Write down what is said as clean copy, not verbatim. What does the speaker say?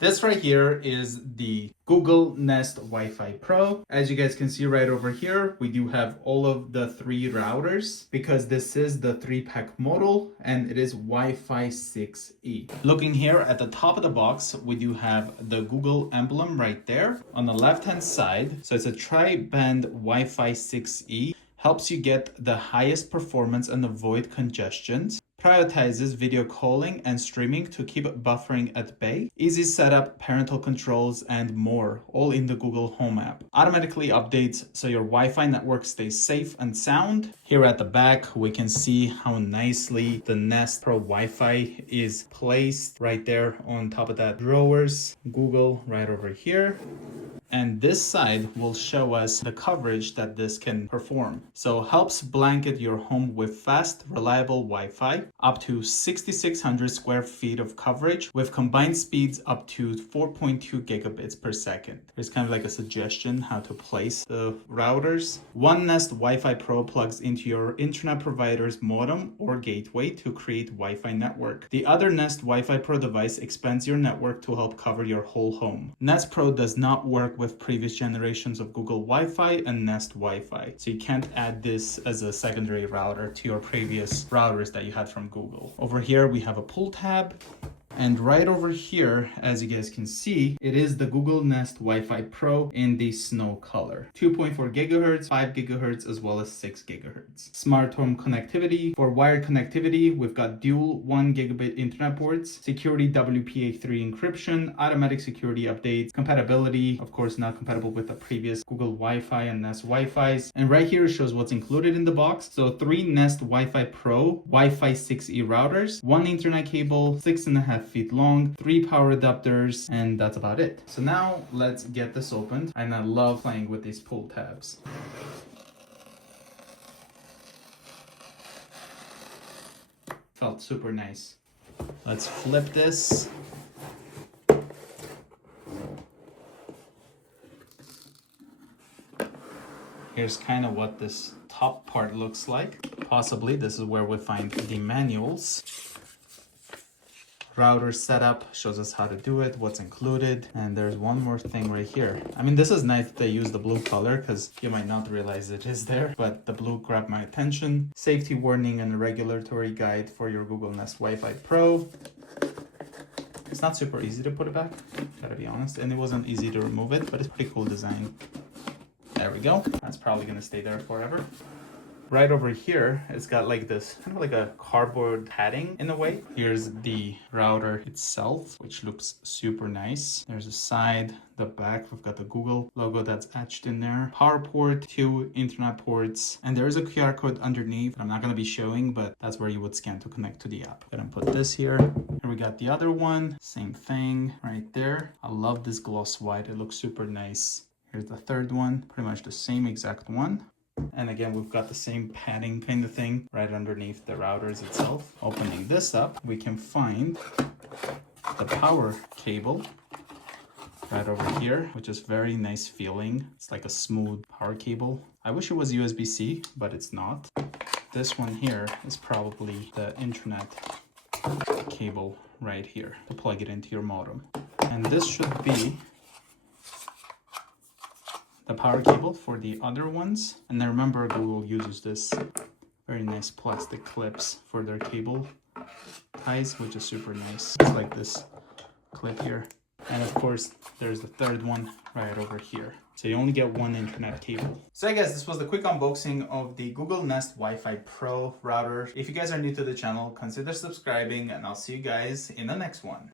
This right here is the Google Nest Wi-Fi Pro. As you guys can see right over here, we do have all of the 3 routers because this is the 3-pack model and it is Wi-Fi 6E. Looking here at the top of the box, we do have the Google emblem right there on the left-hand side. So it's a tri-band Wi-Fi 6E. Helps you get the highest performance and avoid congestions. Prioritizes video calling and streaming to keep buffering at bay. Easy setup, parental controls, and more, all in the Google Home app. Automatically updates so your Wi-Fi network stays safe and sound. Here at the back, we can see how nicely the Nest Pro Wi-Fi is placed right there on top of that drawers. Google right over here. And this side will show us the coverage that this can perform. So helps blanket your home with fast, reliable Wi-Fi, up to 6,600 square feet of coverage with combined speeds up to 4.2 gigabits per second. Here's kind of like a suggestion how to place the routers. One Nest Wi-Fi Pro plugs into your internet provider's modem or gateway to create Wi-Fi network. The other Nest Wi-Fi Pro device expands your network to help cover your whole home. Nest Pro does not work with previous generations of Google Wi-Fi and Nest Wi-Fi. So you can't add this as a secondary router to your previous routers that you had from Google. Over here, we have a pull tab. And right over here, as you guys can see, it is the Google Nest Wi-Fi Pro in the snow color. 2.4 gigahertz, 5 gigahertz, as well as 6 gigahertz. Smart home connectivity. For wired connectivity, we've got dual 1 gigabit internet ports, security WPA3 encryption, automatic security updates, compatibility, of course not compatible with the previous Google Wi-Fi and Nest Wi-Fis. And right here it shows what's included in the box. So 3 Nest Wi-Fi Pro Wi-Fi 6E routers, 1 internet cable, 6.5 feet long, 3 power adapters, and that's about it. So now let's get this opened. And I love playing with these pull tabs. Felt super nice. Let's flip this. Here's kind of what this top part looks like. Possibly this is where we find the manuals. Router setup shows us how to do it, what's included, and there's one more thing right here. I mean, this is nice that they use the blue color because you might not realize it is there, but the blue grabbed my attention. Safety warning and regulatory guide for your Google Nest Wi-Fi Pro. It's not super easy to put it back, gotta be honest, and it wasn't easy to remove it, but it's pretty cool design. There we go. That's probably gonna stay there forever. Right over here, it's got like this kind of like a cardboard padding in a way. Here's the router itself, which looks super nice. There's a side, the back, we've got the Google logo that's etched in there. Power port, 2 internet ports, and there is a QR code underneath that I'm not gonna be showing, but that's where you would scan to connect to the app. Gonna put this here. Here we got the other one, same thing right there. I love this gloss white, it looks super nice. Here's the third one, pretty much the same exact one. And again, we've got the same padding kind of thing right underneath the routers itself. Opening this up, we can find the power cable right over here, which is very nice feeling. It's like a smooth power cable. I wish it was USB-C, but it's not. This one here is probably the internet cable right here to plug it into your modem. And this should be the power cable for the other ones. And I remember Google uses this very nice plastic clips for their cable ties, which is super nice. It's like this clip here. And of course, there's the third one right over here. So you only get 1 internet cable. So I guess this was the quick unboxing of the Google Nest Wi-Fi Pro router. If you guys are new to the channel, consider subscribing and I'll see you guys in the next one.